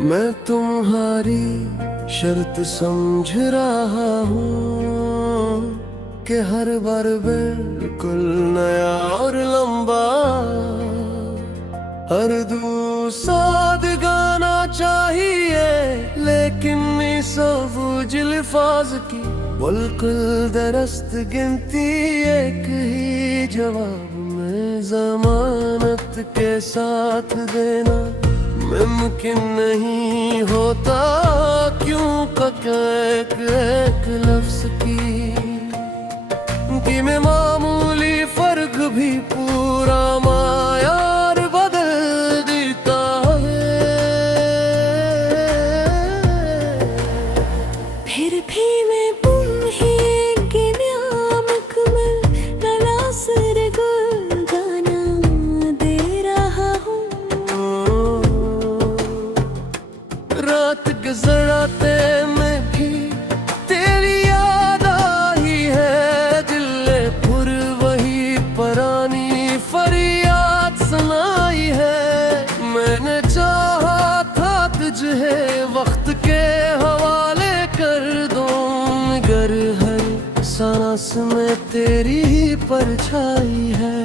मैं तुम्हारी शर्त समझ रहा हूँ कि हर बार बिल्कुल नया और लंबा, हर दूसरा गाना चाहिए, लेकिन सफूज अल्फाज की बिल्कुल दरस्त गिनती एक ही जवाब में जमानत के साथ देना मुमकिन नहीं होता। क्यों एक एक लफ्ज की में मामूली फर्क भी पूरा मायार बदल देता है। फिर भी मैं रात गुजराते में भी तेरी याद आई है, दिल पुर वही पुरानी फरियाद सुनाई है। मैंने चाहा था तुझे वक्त के हवाले कर दूं, मगर हर सांस में तेरी परछाई है।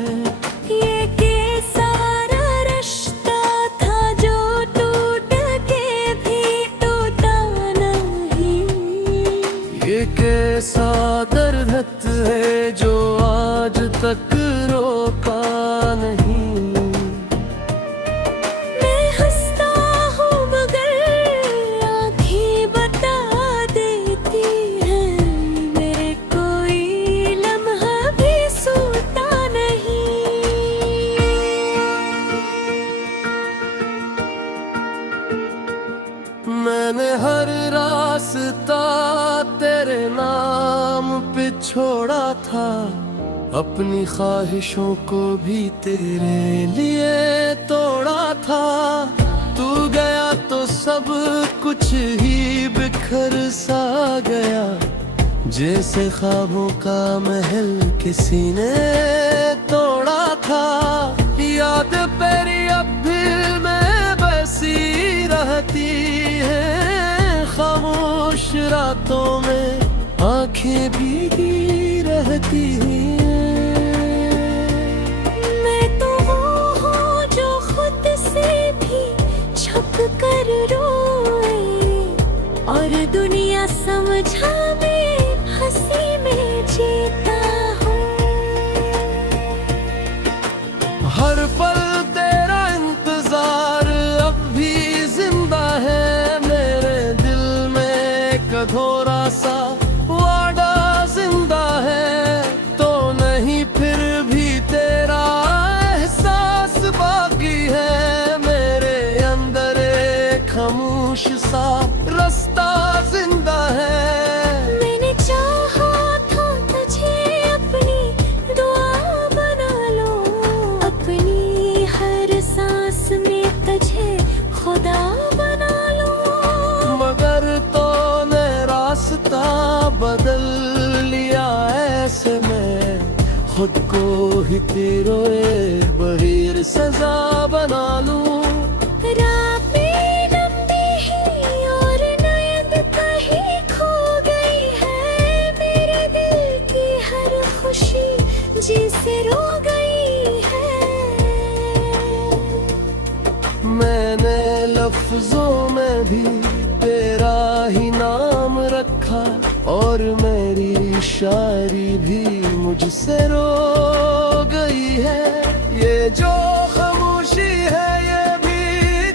कैसा दर्द है जो आज तक रोका नहीं। मैं हंसता हूँ मगर आँखें बता देती हैं, मेरे कोई लम्हा भी सोता नहीं। मैंने हर रास्ता तेरे नाम पे छोड़ा था, अपनी ख्वाहिशों को भी तेरे लिए तोड़ा था। तू गया तो सब कुछ ही बिखर सा गया, जैसे ख्वाबों का महल किसी ने तोड़ा था। याद तेरी अब भी में बसी रहती है, खामोश रातों में आंखें भीगी रहती हैं। मैं तो वो हूँ जो खुद से भी छुप कर रोए, और दुनिया समझा मैं हंसी में जीता हूँ। हर पल तेरा इंतजार अब भी जिंदा है, मेरे दिल में एक अधूरा सा वादा जिंदा है। तो नहीं फिर भी तेरा एहसास बाकी है, मेरे अंदर एक खामोश सा रास्ता जिंदा है। मैंने चाहा था तुझे अपनी दुआ बना लो, अपनी हर सांस में तुझे खुदा बना लो, मगर तूने रास्ता बदल लिया ऐसे में खुद को ही तेरे बगैर सजा बना लूं। रातें लंबी ही और नींद कहीं खो गई है, मेरे दिल की हर खुशी जिसे रो गई है। मैंने लफ्जों में भी तेरा ही नाम रखा, और मेरी शायरी भी मुझसे रो गई है। ये जो खामोशी है ये भी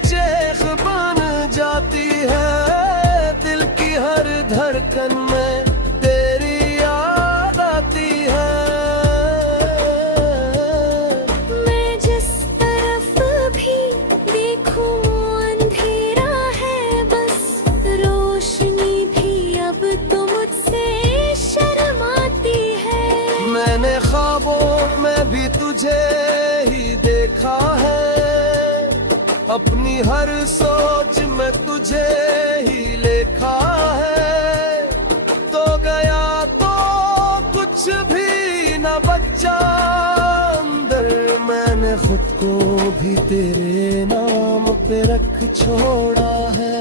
चेख बन जाती है, दिल की हर धड़कन में तेरी याद आती है। मैं जिस तरफ भी देखूं अंधेरा है बस, रोशनी भी अब तो मुझसे शर्माती है। मैंने ख्वाबों में भी तुझे ही देखा है, अपनी हर सोच में तुझे ही लिखा है। तो गया तो कुछ भी न बचा, अंदर मैंने खुद को भी तेरे नाम पे रख छोड़ा है।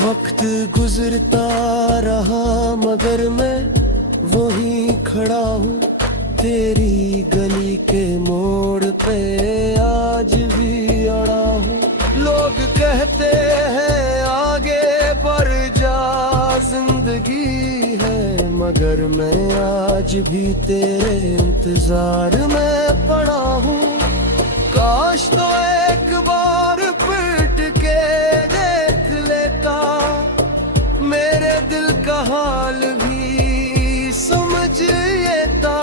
वक्त गुजरता रहा मगर मैं वहीं खड़ा हूँ तेरी गली के मोड़ पे आज भी अड़ा हूँ। लोग कहते हैं आगे बढ़ जा जिंदगी है, मगर मैं आज भी तेरे इंतजार में पड़ा हूँ। काश तो एक बार पिट के देख लेता, मेरे दिल का हाल भी समझ लेता।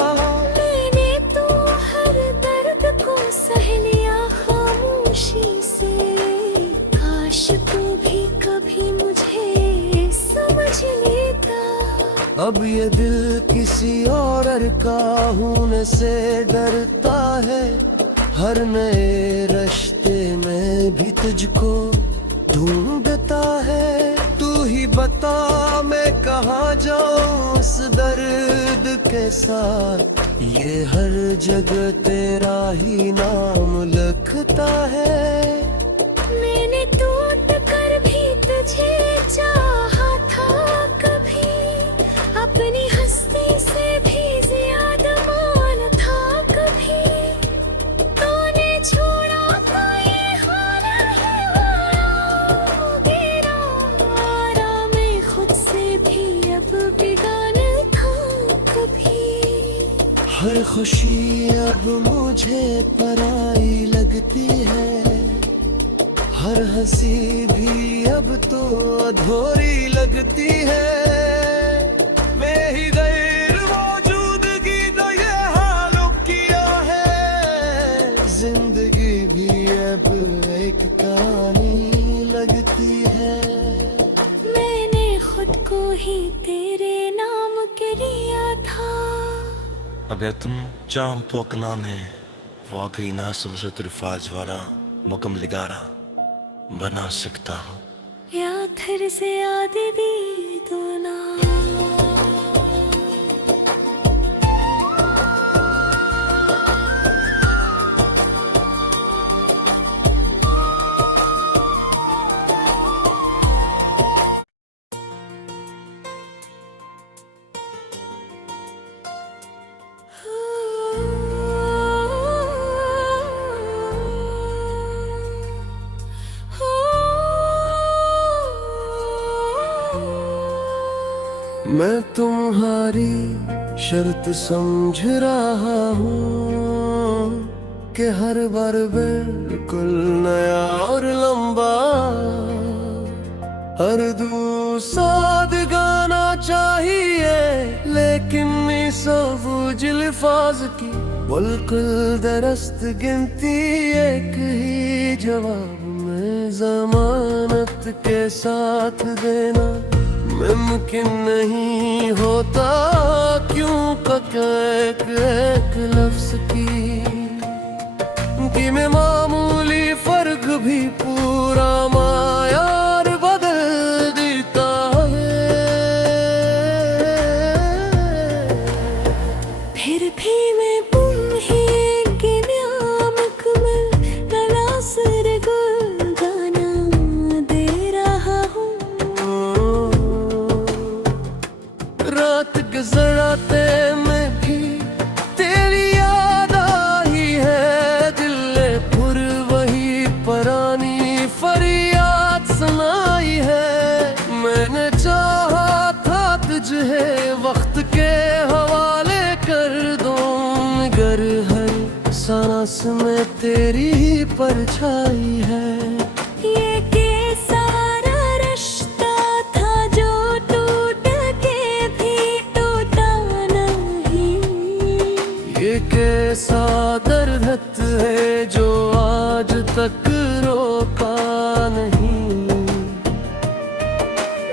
मैंने तो हर दर्द को सह लिया खामोशी से, काश तू भी कभी मुझे समझ लेता। अब ये दिल किसी और का होने से डरता है, हर नए रिश्ते में भी तुझको ढूंढता है। तू ही बता मैं कहाँ जाऊं उस दर्द के साथ, ये हर जगह तेरा ही नाम लिखता है। मैंने टूट कर भी तुझे चाहा था कभी, अपनी हस्ती से भी ज्यादा मान था कभी। तूने छोड़ा था ये हाल है तेरा, मैं खुद से भी अब बेगाना था कभी। हर खुशी अब मुझे पराई लगती है, हर हंसी भी अब तो अधूरी लगती है। मैं ही गैर मौजूदगी तो ये हाल किया है, जिंदगी भी अब एक कहानी लगती है। मैंने खुद को ही तेरे नाम के लिया था। अगर तुम चाहो तो अकना में वाकई ना समझो रिफाज वाला मुकम लिगारा बना सकता हूँ, या घर से याद दी तो ना। मैं तुम्हारी शर्त समझ रहा हूँ कि हर बार बिल्कुल नया और लंबा, हर दूसरा गाना चाहिए, लेकिन मिसफूज अल्फाज की बिल्कुल दरस्त गिनती एक ही जवाब में जमानत के साथ देना मुमकिन नहीं होता। क्यों एक एक लफ्ज की में मामूली फर्क भी पूरा मायार बदल देता है। फिर भी मैं गुजराते में भी तेरी याद आई है, दिल ने पुर वही परानी फरियाद सुनाई है। मैंने चाहा था तुझे वक्त के हवाले कर दूं, मगर हर सांस में तेरी ही परछाई है। कैसा दर्द है जो आज तक रोका नहीं।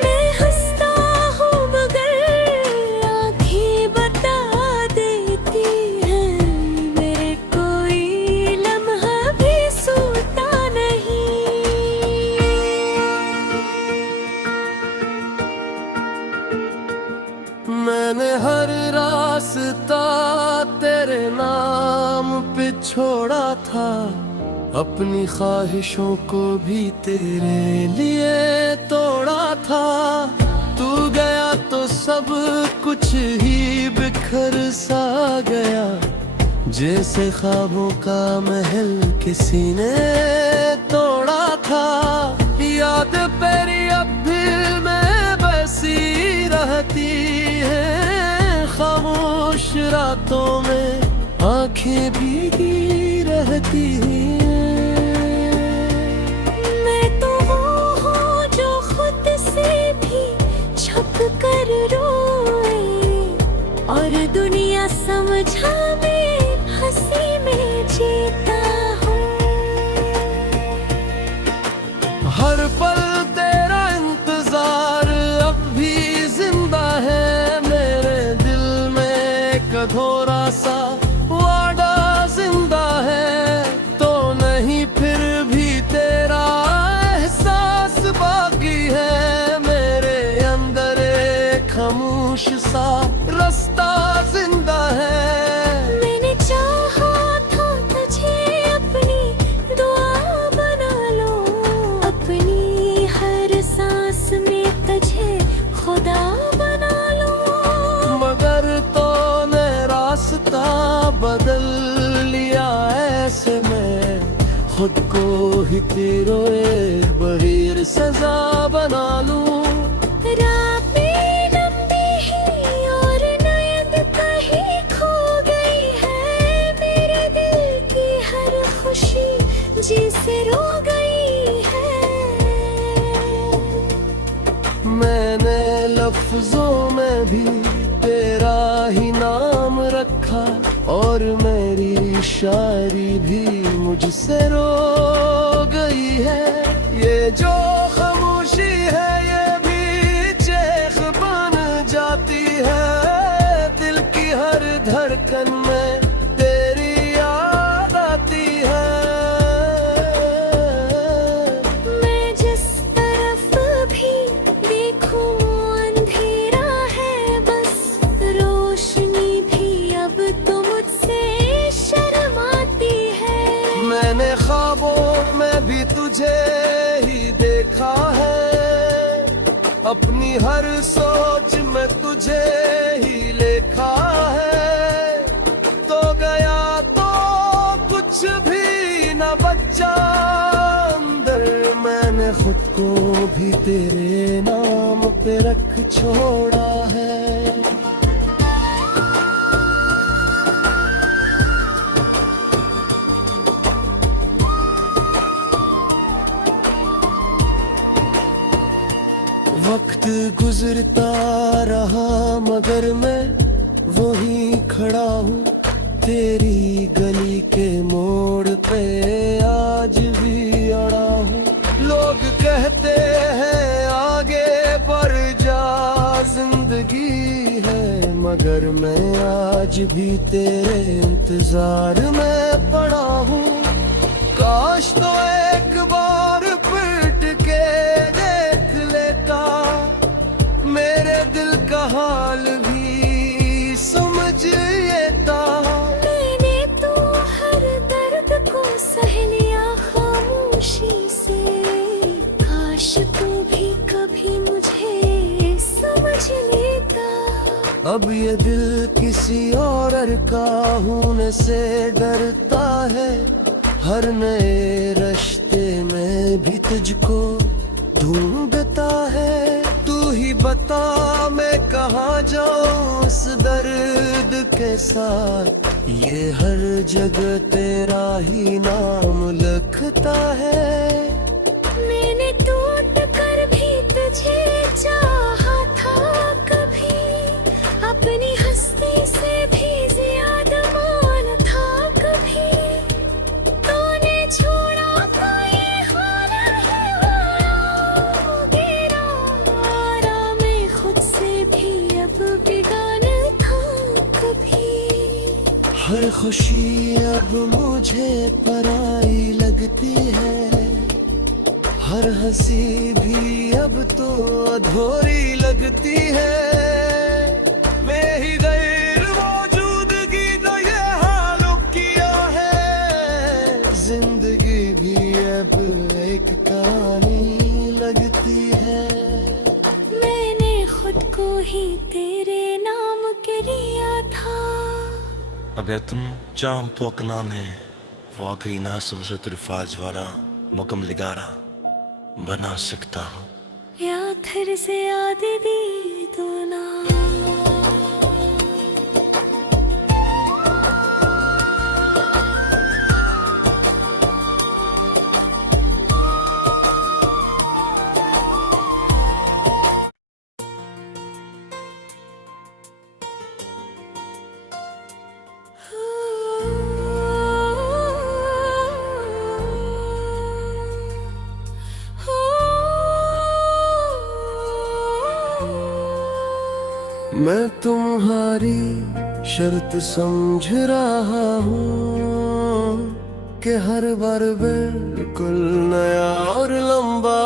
मैं हंसता हूँ मगर आँखें बता देती हैं, मेरे कोई लम्हा भी सोता नहीं। मैंने हर रास्ता तेरे नाम पे छोड़ा था, अपनी ख्वाहिशों को भी तेरे लिए तोड़ा था। तू गया तो सब कुछ ही बिखर सा गया, जैसे ख्वाबों का महल किसी ने तोड़ा था। याद तेरी अब भी में बसी रहती है, खामोश रातों में आंखें भीगी रहती हैं। मैं तो वो हूँ जो खुद से भी छुप कर रोए, और दुनिया समझा मैं हंसी में जीता हूँ। हर पल तेरा इंतजार अब भी जिंदा है, मेरे दिल में एक अधूरा सा वादा जिंदा है। तो नहीं फिर भी तेरा एहसास बाकी है, मेरे अंदर एक खामोश सा रास्ता जिंदा है। मैंने चाहा था तुझे अपनी दुआ बना लो, अपनी हर सांस में तुझे खुदा बना लो। मगर तूने रास्ता बदल लिया, ऐसे में खुद को ही तेरे बगैर सजा बना लूं। रातें लंबी ही और नींद कहीं खो गई है, मेरे दिल की हर खुशी जिसे रो गई है। मैंने लफ्जों में भी तेरा ही नाम रखा, और मेरी शायरी भी मुझसे रो गई है। ये जो खामोशी है ये भी चेख बन जाती है, दिल की हर धड़कन में तेरी याद आती है। मैं जिस तरफ भी देखूं अंधेरा है बस, रोशनी भी अब तो मुझसे शर्माती है। मैंने ख्वाबों में भी तुझे ही देखा है, अपनी हर सोच में तुझे ही लिखा है। तो गया तो कुछ भी न बचा अंदर, मैंने खुद को भी तेरे नाम पे रख छोड़ा है। वक्त गुजरता रहा मगर मैं वहीं खड़ा हूँ, तेरी गली के मोड़ पे आज भी अड़ा हूँ। लोग कहते हैं आगे बढ़ जा जिंदगी है, मगर मैं आज भी तेरे इंतजार में पड़ा हूँ। काश तो एक बार पिट के देख लेता, मेरे दिल का हाल भी समझ लेता। मैंने तो हर दर्द को सह लिया खामोशी से, काश तू भी कभी मुझे समझ लेता। अब ये दिल किसी और काहून से डरता है, हर नए रिश्ते में भी तुझको ढूंढता है। तू ही बता मैं कहाँ जाऊं इस दर्द के साथ, ये हर जगह तेरा ही नाम लिखता है। मैंने टूट कर भी तुझे चाहा था कभी, अपनी हस्ती से भी ज्यादा मान था कभी। तूने छोड़ा तो ये हाल है मेरा, मैं खुद से भी अब बेगाना था कभी। हर खुशी अब मुझे पराई लगती है, हर हंसी भी अब तो अधूरी लगती है। ही तेरे नाम के लिया था। अगर तुम चाहो तो अपना में वाकई ना समझो तो रिफाज वाला मकम लिगारा बना सकता हूँ। या फिर से याद दी तो ना। मैं तुम्हारी शर्त समझ रहा हूँ कि हर बार बिल्कुल नया और लंबा,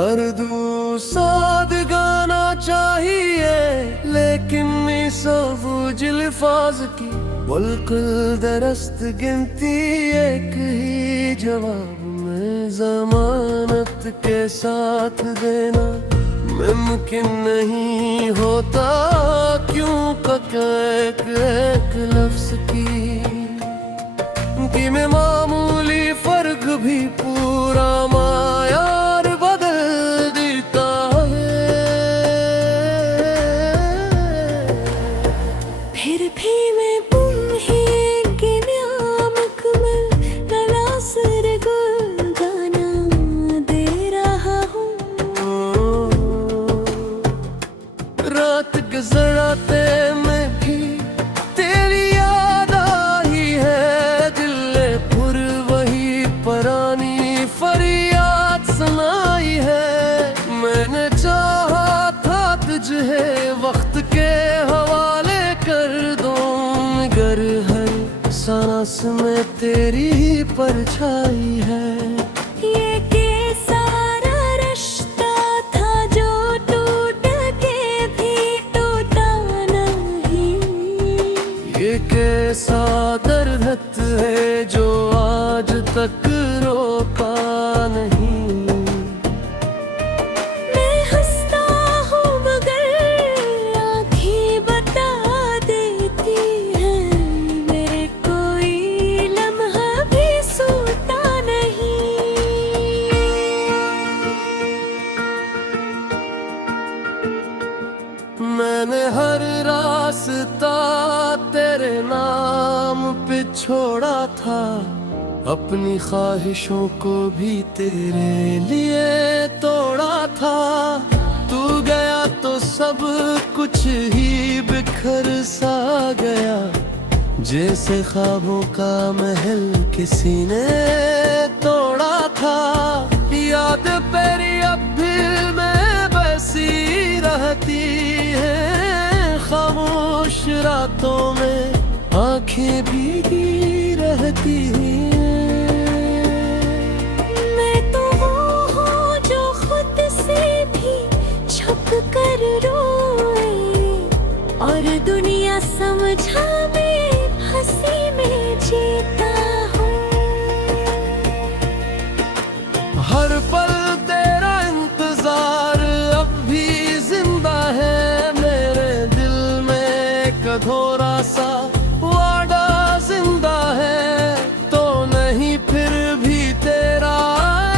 हर दूसरा गाना चाहिए, लेकिन सफूज अल्फाज की बिल्कुल दरस्त गिनती एक ही जवाब में जमानत के साथ देना मुमकिन नहीं होता। क्यों एक एक लफ्ज की में मामूली फर्क भी पूरा मायार बदल देता है। फिर भी मैं तुम्हें गिनाम कमल तलासर गुल गाना दे रहा हूँ। रात गुजराते में भी तेरी याद आई है, दिल पुर वही पुरानी फरियाद सुनाई है। मैंने चाहा था तुझे वक्त के हवाले कर दूं, मगर हर सांस में तेरी ही परछाई है। ये कैसा रिश्ता था जो टूट के भी टूटा नहीं। ये कैसा दर्द है जो आज तक रोका नहीं। मैं हंसता हूँ मगर आँखें बता देती हैं, मेरे कोई लम्हा भी सूता नहीं। मैंने हर रास्ता तेरे नाम पे छोड़ा था, अपनी ख्वाहिशों को भी तेरे लिए तोड़ा था। तू गया तो सब कुछ ही बिखर सा गया, जैसे ख्वाबों का महल किसी ने तोड़ा था। याद तेरी अब भी मैं बसी रहती है, खामोश रातों में आंखें भीगी रहती हैं। मैं तो वो हूँ जो खुद से भी छुप कर रोए, और दुनिया समझा मैं हंसी में जीता हूँ। हर पल तेरा इंतजार अब भी जिंदा है, मेरे दिल में एक अधूरा सा वादा जिंदा है। तो नहीं फिर भी तेरा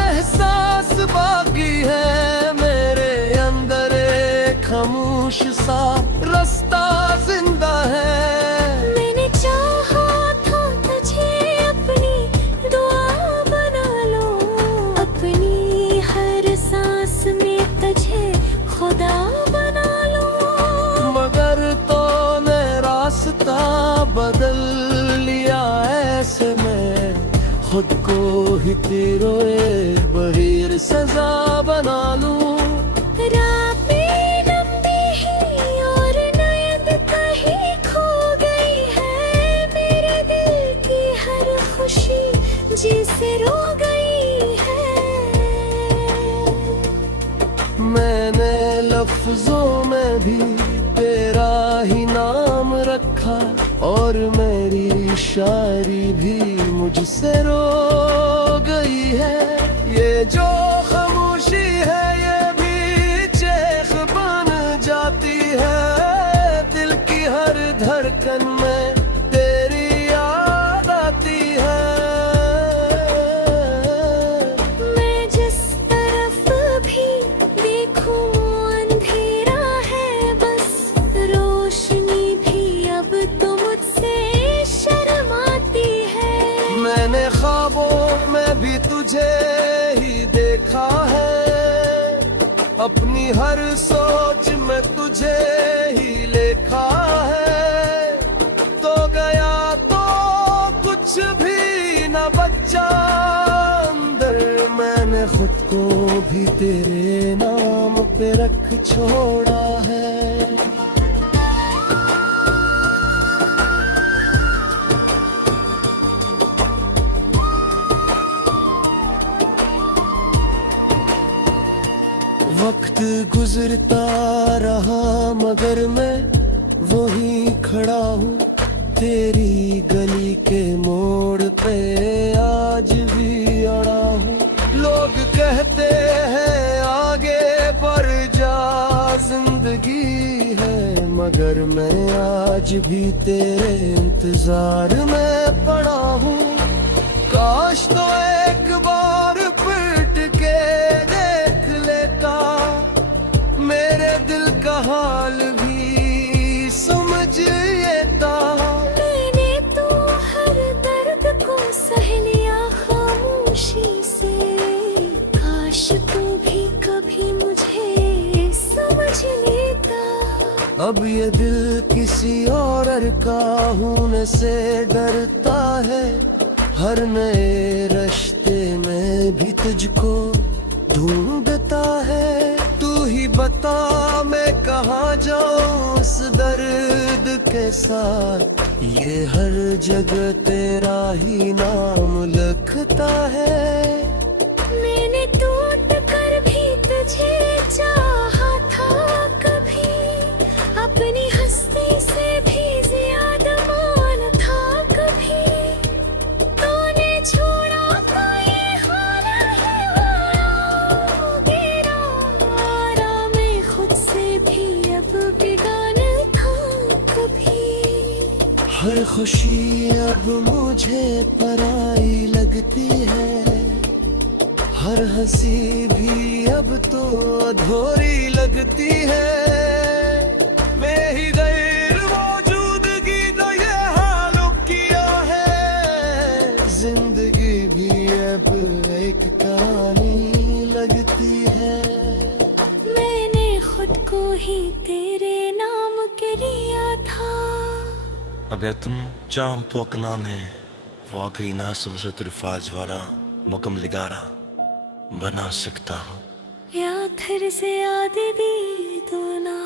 एहसास बाकी है, मेरे अंदर एक खामोश सा रास्ता जिंदा है। मैंने चाहा था तुझे अपनी दुआ बना लो, अपनी हर सांस में तुझे खुदा बना लो। मगर तूने रास्ता बदल लिया, ऐसे में खुद को ही तेरे बगैर सजा बना लूं। रातें लंबी ही और नींद कहीं खो गई है, मेरे दिल की हर खुशी जिसे रो गई है। मैंने लफ्जों में भी तेरा ही नाम रखा, और मेरी शायरी भी मुझसे रो गई है। ये जो खामोशी है ये भी चेख तुझे ही देखा है, अपनी हर सोच में तुझे ही लेखा है। तो गया तो कुछ भी न बचा अंदर, मैंने खुद को भी तेरे नाम पे रख छोड़ा है। वक्त गुजरता रहा मगर मैं वहीं खड़ा हूँ, तेरी गली के मोड़ पे आज भी अड़ा हूँ। लोग कहते हैं आगे बढ़ जा जिंदगी है, मगर मैं आज भी तेरे इंतजार में पड़ा हूँ। काश तो एक बार पिट के देख लेता, मेरे दिल का हाल भी समझ लेता। मैंने तो हर दर्द को सह लिया खामोशी से, काश तू भी कभी मुझे समझ लेता। अब ये दिल किसी और काहून से डरता है, हर नए रिश्ते में भी तुझको ढूंढता है। तू ही बता मैं कहाँ जाऊं उस दर्द के साथ, ये हर जगह तेरा ही नाम लिखता है। मैंने टूट कर भी तुझे चाहा था कभी, अपनी हस्ती से भी ज्यादा मान था कभी। तूने छोड़ा तो ये हाल है मेरा, मैं खुद से भी अब बेगाना था कभी। हर खुशी अब मुझे पराई लगती है, हर हंसी भी अब तो अधूरी लगती है। मैं ही गैर मौजूदगी तो ये हाल किया है, जिंदगी भी अब एक कहानी लगती है। मैंने खुद को ही तेरे नाम के लिया था। अगर तुम चाम पोकना में वाकई ना समझो तो रिफाज वाला मकम लिगारा बना सकता हूँ। या फिर से याद दी तो ना।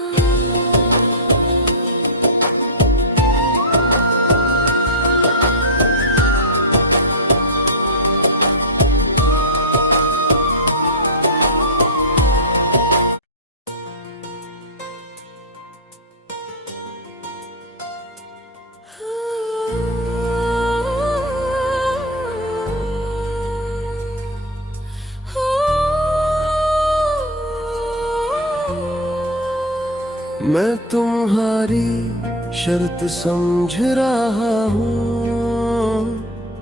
मैं तुम्हारी शर्त समझ रहा हूँ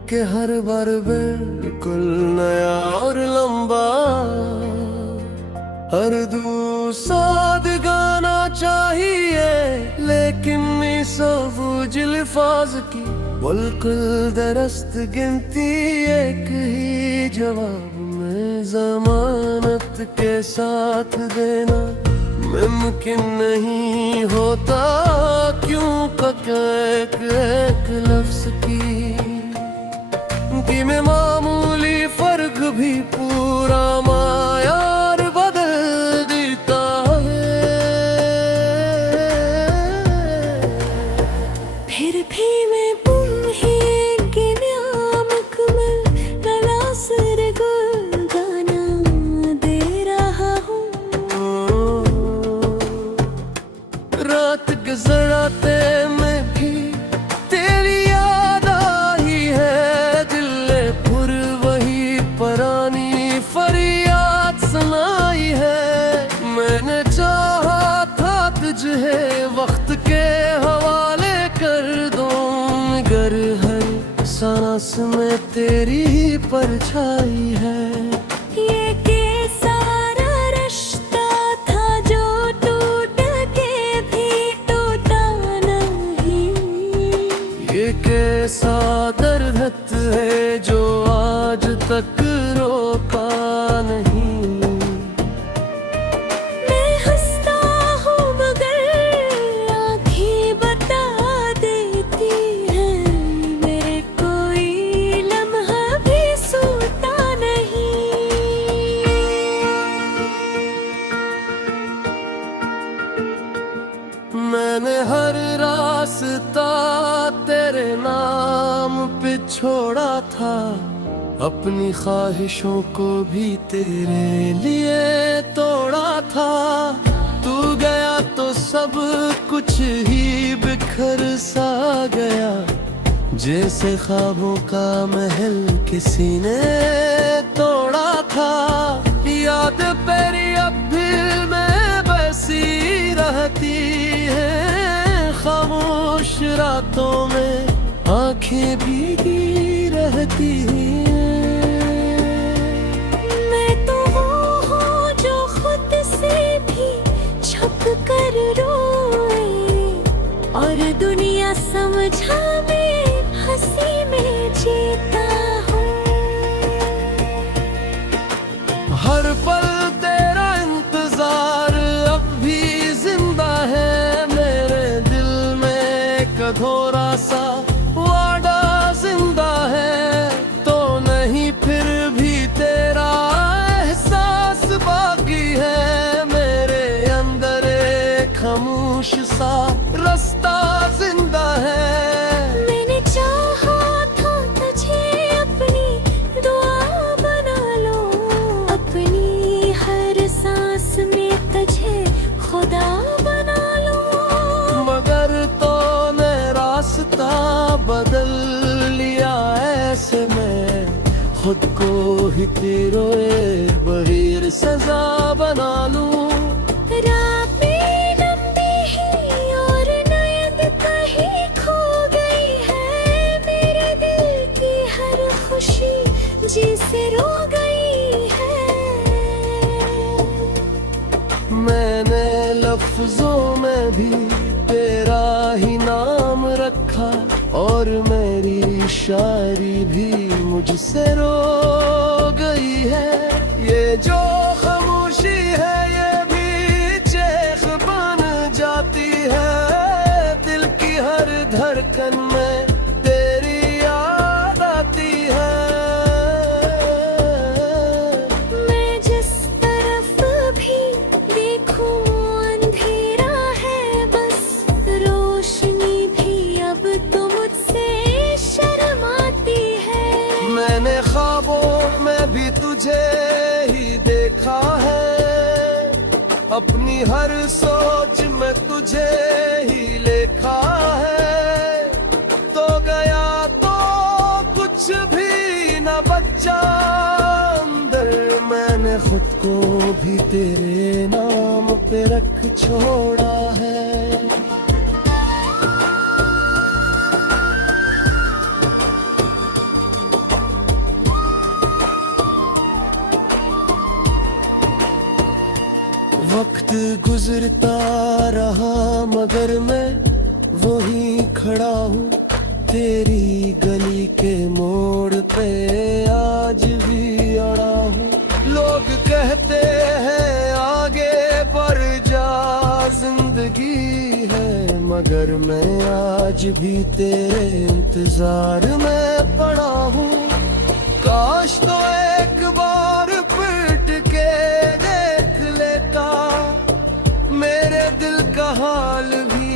कि हर बार बिल्कुल नया और लंबा, हर दूसरा गाना चाहिए, लेकिन मिसफूज अल्फाज की बिल्कुल दरस्त गिनती एक ही जवाब में जमानत के साथ देना मुमकिन नहीं होता। क्यों एक एक लफ्ज की में मामूली फर्क भी पूरा मायार बदल देता है। फिर भी मैं गुजराते में भी तेरी याद आई है, दिल पुर वही पुरानी फरियाद सुनाई है। मैंने चाहा था तुझे वक्त के हवाले कर दूं, मगर हर सांस में तेरी ही परछाई है। कैसा दर्द है जो आज तक रो मैंने हर रास्ता तेरे नाम पे छोड़ा था, अपनी ख्वाहिशों को भी तेरे लिए तोड़ा था। तू गया तो सब कुछ ही बिखर सा गया, जैसे ख्वाबों का महल किसी ने तोड़ा था। याद तेरी अब भी मैं बसी रहती है, खामोश रातों में आंखें भीगी रहती हैं। मैं तो वो हूँ जो खुद से भी छुप कर रोए, और दुनिया समझा मैं हंसी में जीता हूँ। हर पल तेरा इंतजार अब भी जिंदा है, मेरे दिल में एक अधूरा सा वादा जिंदा है। तो नहीं फिर भी तेरा एहसास बाकी है, मेरे अंदर एक खामोश सा रास्ता जिंदा है। मैंने चाहा था तुझे अपनी दुआ बना लो, अपनी हर सांस में तुझे खुदा बना लो। मगर तूने रास्ता बदल लिया, ऐसे में खुद को ही तेरे बगैर सजा बना लूं। रातें लंबी ही और नींद कहीं खो गई है, मेरे दिल की हर खुशी जिसे रो गई है। मैंने लफ्जों में भी तेरा ही नाम रखा, और मेरी शायरी भी मुझसे रो गई है। ये जो खामोशी है ये भी चेख बन जाती है, दिल की हर धड़कन में तेरी याद आती है। मैं जिस तरफ भी देखूं अंधेरा है बस, रोशनी भी अब तो मुझसे शर्माती है। मैंने ख्वाबों में भी तुझे ही देखा है, अपनी हर सोच में तुझे ही लेखा है। तो गया तो कुछ भी न बचा अंदर, मैंने खुद को भी तेरे नाम पे रख छोड़ा है। वक्त गुजरता रहा मगर मैं वहीं खड़ा हूँ, तेरी गली के मोड़ पे आज भी अड़ा हूँ। लोग कहते हैं आगे बढ़ जा जिंदगी है, मगर मैं आज भी तेरे इंतजार में पड़ा हूँ। काश तो एक बार पलट के देख लेता, मेरे दिल का हाल भी